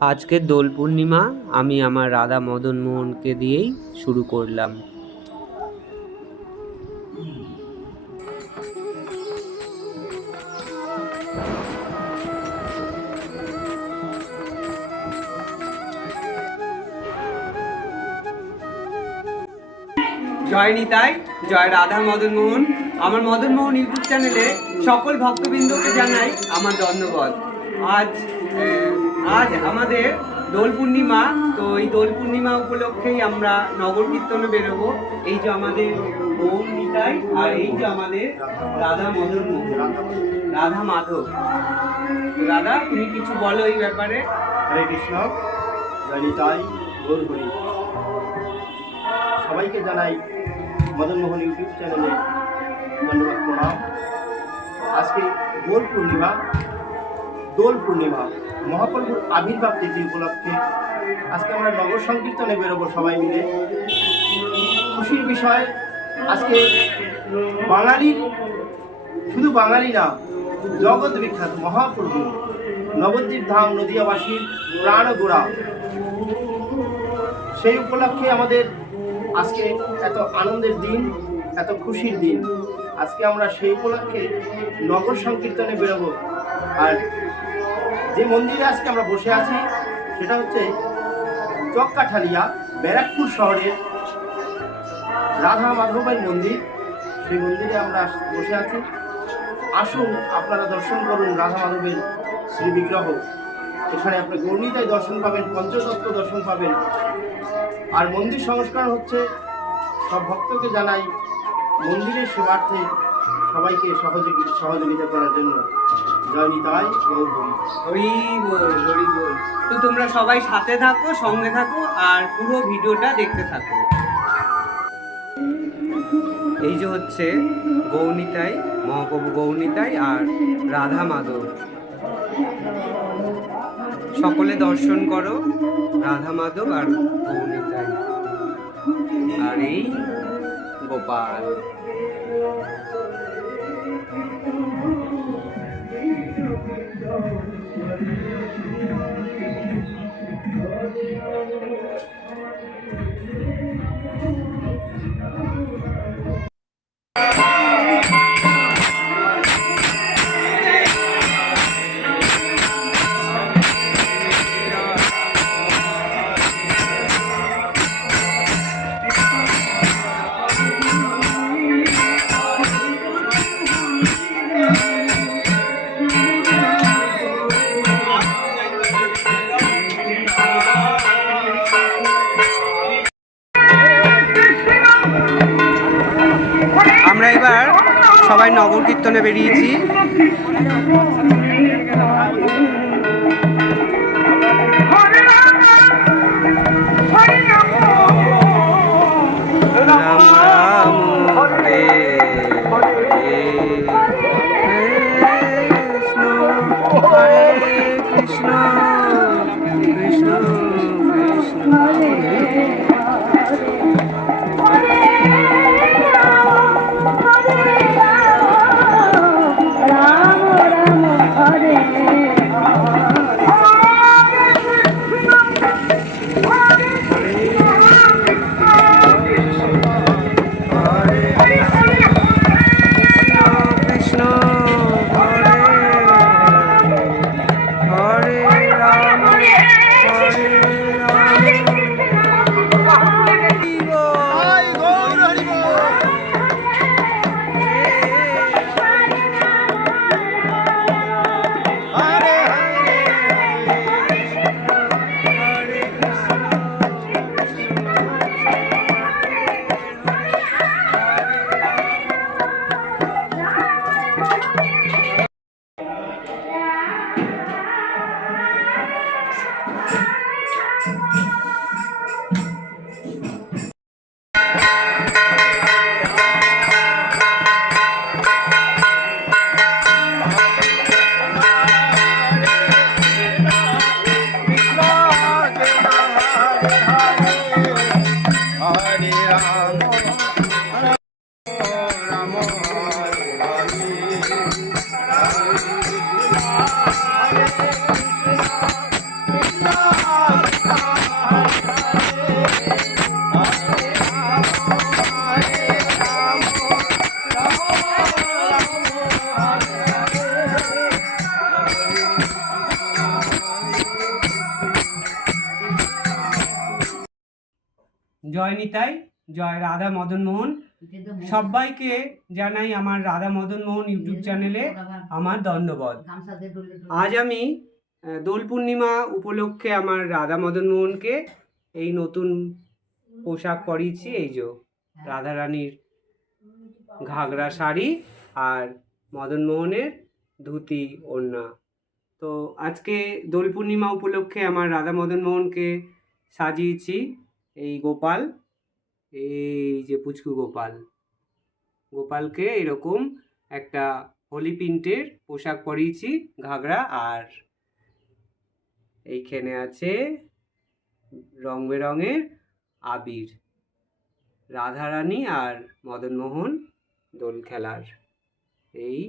আজকের দোল পূর্ণিমা, আমি আমার রাধা মদন মোহনকে দিয়েই শুরু করলাম। জয় নিতাই, জয় রাধা মদন মোহন। আমার মদন মোহন ইউটিউব চ্যানেলে সকল ভক্তবৃন্দকে জানাই আমার ধন্যবাদ। আজ আজ আমাদের দোল পূর্ণিমা, তো এই দোল পূর্ণিমা উপলক্ষেই আমরা নগর কীর্তনে বেরোবো। এই যে আমাদের বোন নিতাই আর এই যে আমাদের রাধা মদন রাধা মাধব। রাধা তুমি কিছু বলো এই ব্যাপারে। হরে কৃষ্ণ গৌর হরি। সবাইকে জানাই মদন মোহন ইউটিউব চ্যানেলে ধন্যবাদ, প্রণাম। আজকে দোল পূর্ণিমা দোল পূর্ণিমা, মহাপ্রভুর আবির্ভাব তিথি উপলক্ষে আজকে আমরা নগর সংকীর্তনে বেরোবো সবাই মিলে। খুশির বিষয়, আজকে বাঙালির, শুধু বাঙালি না, জগৎ বিখ্যাত মহাপ্রভু, নবদ্বীপ ধাম নদীয়াবাসীর প্রাণ গোড়া। সেই উপলক্ষে আমাদের আজকে এত আনন্দের দিন, এত খুশির দিন। আজকে আমরা সেই উপলক্ষে নগর সংকীর্তনে বেরোবো। আর যে মন্দিরে আজকে আমরা বসে আছি, সেটা হচ্ছে চক্কাঠালিয়া, ব্যারাকপুর শহরের রাধা মাধবের মন্দির। সেই মন্দিরে আমরা বসে আছি। আসুন, আপনারা দর্শন করুন রাধা মাধবের শ্রী বিগ্রহ এখানে আপনি গৌরীতায় দর্শন পাবেন, পঞ্চতত্ত্ব দর্শন পাবেন। আর মন্দির সংস্কার হচ্ছে, সব ভক্তকে জানাই মন্দিরের সেবার্থে সবাইকে সহযোগী, সহযোগিতা করার জন্য জয় নিতাই গৌর বল। হরি তো তোমরা সবাই সাথে থাকো, সঙ্গে থাকো, আর পুরো ভিডিওটা দেখতে থাকো। এই যে হচ্ছে গৌনিতাই, মহাপ্রভু গৌনিতাই আর রাধা মাধব। সকলে দর্শন করো, রাধা মাধব আর গৌনিতাই। আর এই গোপাল আমরা এবার সবাই নগর কীর্তনে বেরিয়েছি। জয় নিতাই জয় রাধা মদন মোহন। সবাইকে জানাই আমার রাধা মদন মোহন ইউটিউব চ্যানেলে আমার ধন্যবাদ আজ আমি দোল পূর্ণিমা উপলক্ষে আমার রাধা মদন মোহনকে এই নতুন পোশাক পরিয়েছি, এই যে রাধা রানীর ঘাগরা শাড়ি আর মদন মোহনের ধুতি, ওড়না। তো আজকে দোল পূর্ণিমা উপলক্ষে আমার রাধা মদন মোহনকে সাজিয়েছি। এই গোপাল, এই যে পুচকু গোপাল। গোপালকে এরকম একটা হোলি প্রিন্টের পোশাক পরিয়েছি, ঘাগরা, আর এইখানে আছে রং বেরঙের আবির। রাধারানী আর মদনমোহন দোল খেলার। এই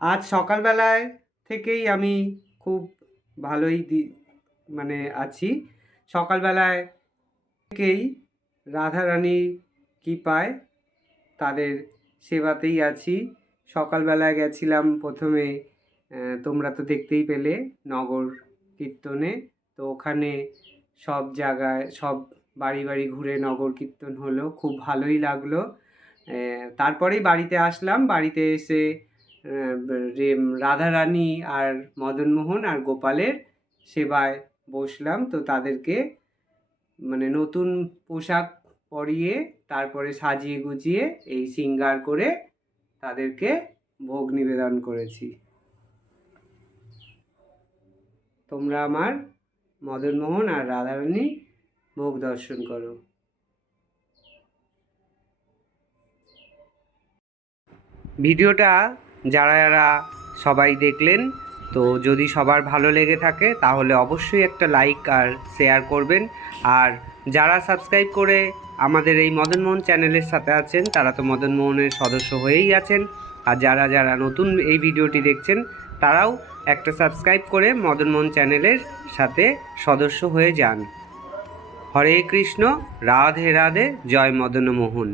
আজ সকালবেলায় থেকেই আমি খুব ভালোই মানে আছি। সকালবেলায় থেকেই রাধারানী কি পায় তাদের সেবাতেই আছি। সকালবেলায় গেছিলাম প্রথমে তোমরা তো দেখতেই পেলে নগর কীর্তনে। তো ওখানে সব জায়গায়, সব বাড়ি বাড়ি ঘুরে নগর কীর্তন হলো, খুব ভালোই লাগল। তারপরেই বাড়িতে আসলাম। বাড়িতে এসে রাধারানী আর মদনমোহন আর গোপালের সেবায় বসলাম। তো তাদেরকে মানে নতুন পোশাক পরিয়ে তারপরে সাজিয়ে গুজিয়ে এই সিঙ্গার করে তাদেরকে ভোগ নিবেদন করেছি। তোমরা আমার মদনমোহন আর রাধারানী ভোগ দর্শন করো। ভিডিওটা যারা যারা সবাই দেখলেন তো যদি সবার ভালো লেগে থাকে, তাহলে অবশ্যই একটা লাইক আর শেয়ার করবেন। আর যারা সাবস্ক্রাইব করে আমাদের এই মদন মোহন চ্যানেলের সাথে আছেন, তারা তো মদন মোহনের সদস্য হয়েই আছেন। আর যারা যারা নতুন এই ভিডিওটি দেখছেন, তারাও একটা সাবস্ক্রাইব করে মদন মোহন চ্যানেলের সাথে সদস্য হয়ে যান। হরে কৃষ্ণ, রাধে রাধে, জয় মদনমোহন